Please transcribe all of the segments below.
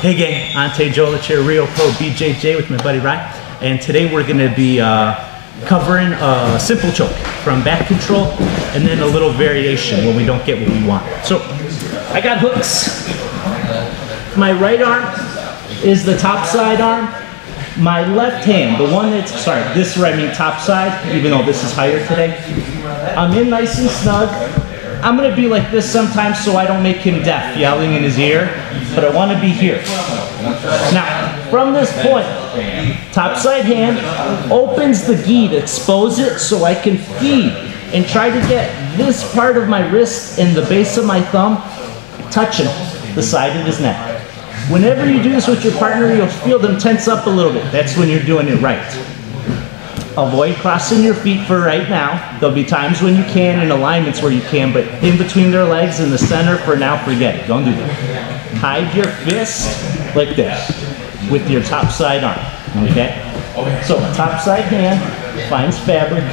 Hey gang, Ante Jolich here, Rio Pro BJJ with my buddy Ryan, and today we're going to be covering a simple choke from back control and then a little variation when we don't get what we want. So I got hooks. My right arm is the top side arm. My left hand, the one that's, sorry, this is where I mean top side, even though this is higher today. I'm in nice and snug. I'm gonna be like this sometimes so I don't make him deaf, yelling in his ear, but I wanna be here. Now, from this point, top side hand opens the gi to expose it so I can feed and try to get this part of my wrist and the base of my thumb touching the side of his neck. Whenever you do this with your partner, you'll feel them tense up a little bit. That's when you're doing it right. Avoid crossing your feet for right now. There'll be times when you can and alignments where you can, but in between their legs in the center, for now, forget it. Don't do that. Hide your fist like this with your top side arm, okay? So top side hand finds fabric,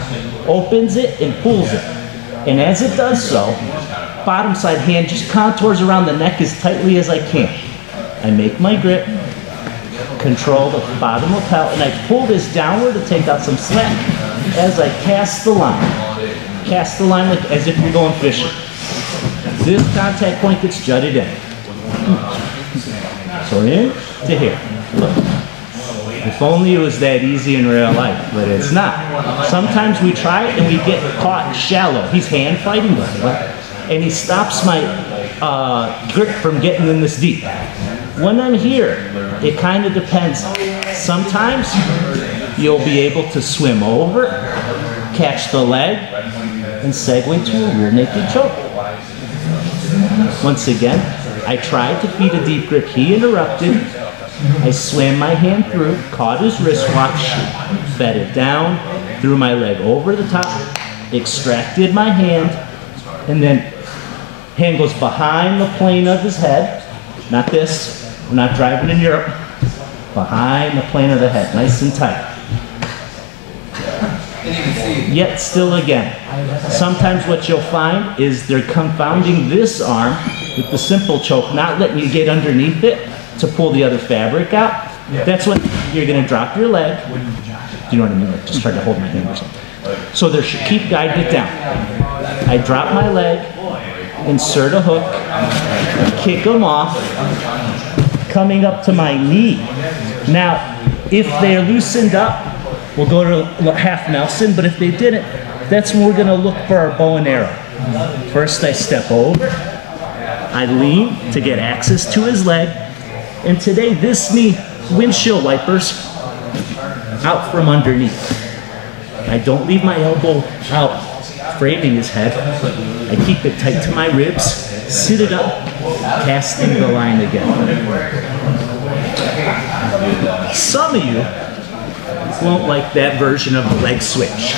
opens it and pulls it. And as it does so, bottom side hand just contours around the neck as tightly as I can. I make my grip, control the bottom lapel, and I pull this downward to take out some slack as I cast the line. Cast the line like as if you're going fishing. This contact point gets jutted in. So in to here. Look. If only it was that easy in real life, but it's not. Sometimes we try it and we get caught shallow. He's hand fighting with me, and he stops my grip from getting in this deep. When I'm here, it kind of depends. Sometimes you'll be able to swim over, catch the leg, and segue to a rear naked choke. Once again, I tried to feed a deep grip. He interrupted. I swam my hand through, caught his wristwatch, fed it down, threw my leg over the top, extracted my hand, and then hand goes behind the plane of his head. Not this. We're not driving in Europe. Behind the plane of the head, nice and tight. Yet still again. Sometimes what you'll find is they're confounding this arm with the simple choke, not letting you get underneath it to pull the other fabric out. That's when you're gonna drop your leg. Do you know what I mean? Like just try to hold my hand or something. So there should keep guiding it down. I drop my leg, insert a hook, kick them off, coming up to my knee. Now, if they're loosened up, we'll go to half Nelson, but if they didn't, that's when we're gonna look for our bow and arrow. First, I step over, I lean to get access to his leg, and today, this knee, windshield wipers out from underneath. I don't leave my elbow out, framing his head. I keep it tight to my ribs, sit it up, casting the line again. Some of you won't like that version of the leg switch.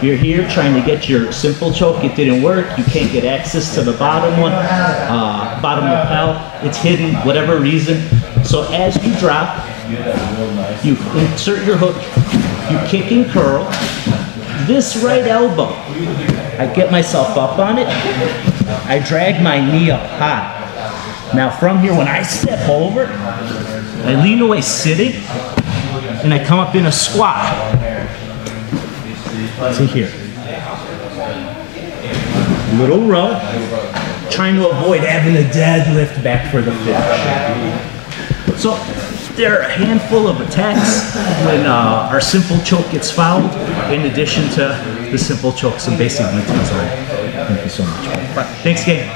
You're here trying to get your simple choke, it didn't work, you can't get access to the bottom one, bottom lapel, it's hidden, whatever reason. So as you drop, you insert your hook, you kick and curl. This right elbow, I get myself up on it, I drag my knee up high. Now from here, when I step over, I lean away sitting, and I come up in a squat. To here. Little row, trying to avoid having a deadlift back for the finish. So there are a handful of attacks when our simple choke gets fouled, in addition to the simple choke, some basic details on it. Thank you so much. Thanks, gang.